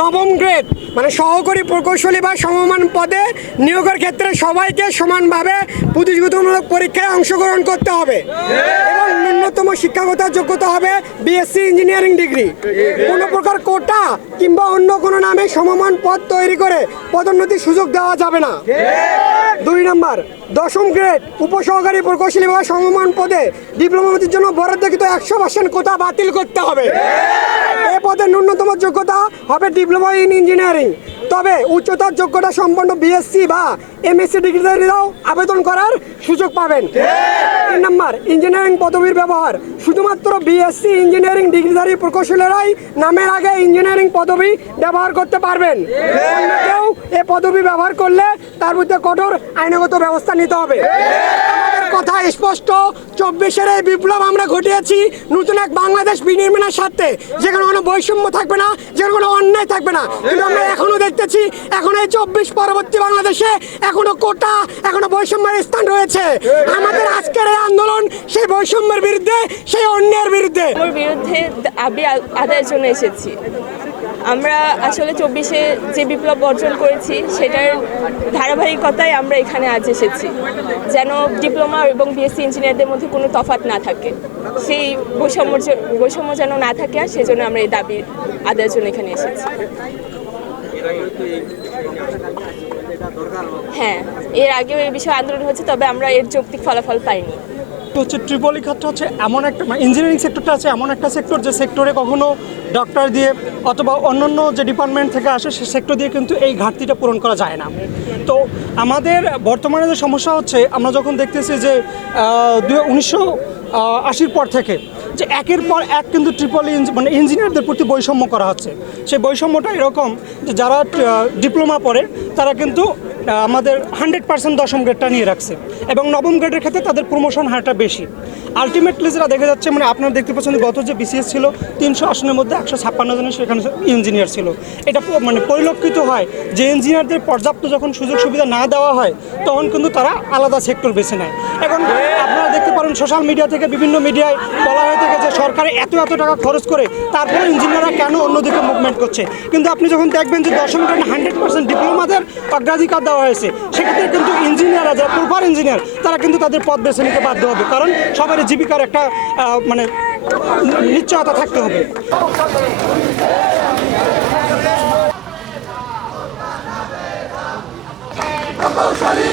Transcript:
নবম গ্রেড মানে সহকারী প্রকৌশলী বা সমমান পদে নিয়োগের ক্ষেত্রে সবাইকে সমানভাবে প্রতিযোগিতামূলক পরীক্ষায় অংশগ্রহণ করতে হবে এবং ন্যূনতম শিক্ষাগত যোগ্যতা হবে বিএসসি ইঞ্জিনিয়ারিং ডিগ্রি। কোনো প্রকার কোটা কিংবা অন্য কোনো নামে সমমান পদ তৈরি করে পদোন্নতির সুযোগ দেওয়া যাবে না। 2 নম্বর, দশম গ্রেড উপসহকারী প্রকৌশলী বা সমমান পদে ডিপ্লোমাদের জন্য বরাদ্দকৃত 100% কোটা বাতিল করতে হবে। এ পদের ন্যূনতম যোগ্যতা হবে ডিপ্লোমা ইন ইঞ্জিনিয়ারিং, তবে উচ্চতর যোগ্যতা সম্পন্ন বিএসসি বা এমএসসি ডিগ্রিধারীরাও আবেদন করার সুযোগ পাবেন। 3 নম্বর, ইঞ্জিনিয়ারিং পদবীর ব্যবহার শুধুমাত্র বিএসসি ইঞ্জিনিয়ারিং ডিগ্রিধারী প্রকৌশলীরাই নামের আগে ইঞ্জিনিয়ারিং পদবী ব্যবহার করতে পারবেন। অন্য কেউ এ পদবী ব্যবহার করলে তার বিরুদ্ধে কঠোর আইনগত ব্যবস্থা নিতে হবে। কথা স্পষ্ট, 24-এর এই বিপ্লব আমরা ঘটিয়েছি নতুন এক বাংলাদেশ বিনির্মাণের স্বার্থে, যেখানে কোনো বৈষম্য থাকবে না, যেখানে কোনো অন্যায় থাকবে না। কিন্তু আমরা এখনো দেখতেছি এখন এই 24 পরবর্তী বাংলাদেশে এখনো কোটা, এখনো বৈষম্যের স্থান রয়েছে। আমাদের আজকের এই আন্দোলন সেই বৈষম্যের বিরুদ্ধে, সেই অন্যায়ের বিরুদ্ধে। ওর বিরুদ্ধে দাবি আদায়ের জন্য এসেছি। আমরা আসলে 24-এ যে বিপ্লব অর্জন করেছি সেটার ধারাবাহিকতায় আমরা এখানে আজ এসেছি, যেন ডিপ্লোমা এবং বিএসসি ইঞ্জিনিয়ারদের মধ্যে কোনো তফাৎ না থাকে, সেই বৈষম্য যেন না থাকে, আর সেজন্য আমরা এই দাবি আদায়ের জন্য এখানে এসেছি। হ্যাঁ, এর আগেও এই বিষয়ে আন্দোলন হচ্ছে, তবে আমরা এর যৌক্তিক ফলাফল পাইনি। হচ্ছে ট্রিপলি খাতটা হচ্ছে এমন একটা ইঞ্জিনিয়ারিং সেক্টরটা আছে এমন একটা সেক্টর যে সেক্টরে কখনো ডক্টর দিয়ে অথবা অন্যান্য যে ডিপার্টমেন্ট থেকে আসে সে সেক্টর দিয়ে কিন্তু এই ঘাটতিটা পূরণ করা যায় না। তো আমাদের বর্তমানে যে সমস্যা হচ্ছে, আমরা যখন দেখতেছি যে 1980-র পর থেকে যে একের পর এক কিন্তু মানে ইঞ্জিনিয়ারদের প্রতি বৈষম্য করা হচ্ছে। সেই বৈষম্যটা এরকম যে যারা ডিপ্লোমা পড়ে তারা কিন্তু আমাদের 100% দশম গ্রেডটা নিয়ে রাখছে এবং নবম গ্রেডের ক্ষেত্রে তাদের প্রমোশন হারটা বেশি। আলটিমেটলি যেটা দেখা যাচ্ছে, মানে আপনারা দেখতে পাচ্ছেন গত যে বিসিএস ছিল 300 আসনের মধ্যে 156 জনের সেখানে ইঞ্জিনিয়ার ছিল। এটা মানে পরিলক্ষিত হয় যে ইঞ্জিনিয়ারদের পর্যাপ্ত যখন সুযোগ সুবিধা না দেওয়া হয় তখন কিন্তু তারা আলাদা সেক্টর বেছে নেয়। এখন আপনারা দেখতে পারেন সোশ্যাল মিডিয়া থেকে বিভিন্ন মিডিয়ায় বলা হয়ে থাকে যে সরকারে এত টাকা খরচ করে তারপরে ইঞ্জিনিয়াররা কেন অন্যদিকে মুভমেন্ট করছে। কিন্তু আপনি যখন দেখবেন যে দশম গ্রেড 100% ডিপ্লোমাদের অগ্রাধিকার দেওয়া হয়েছে, সেক্ষেত্রে কিন্তু ইঞ্জিনিয়াররা যারা প্রপার ইঞ্জিনিয়ার তারা কিন্তু তাদের পদ বেছে নিতে বাধ্য হবে, কারণ সবার জীবিকার একটা মানে নিশ্চয়তা থাকতে হবে। প্রকৌশলী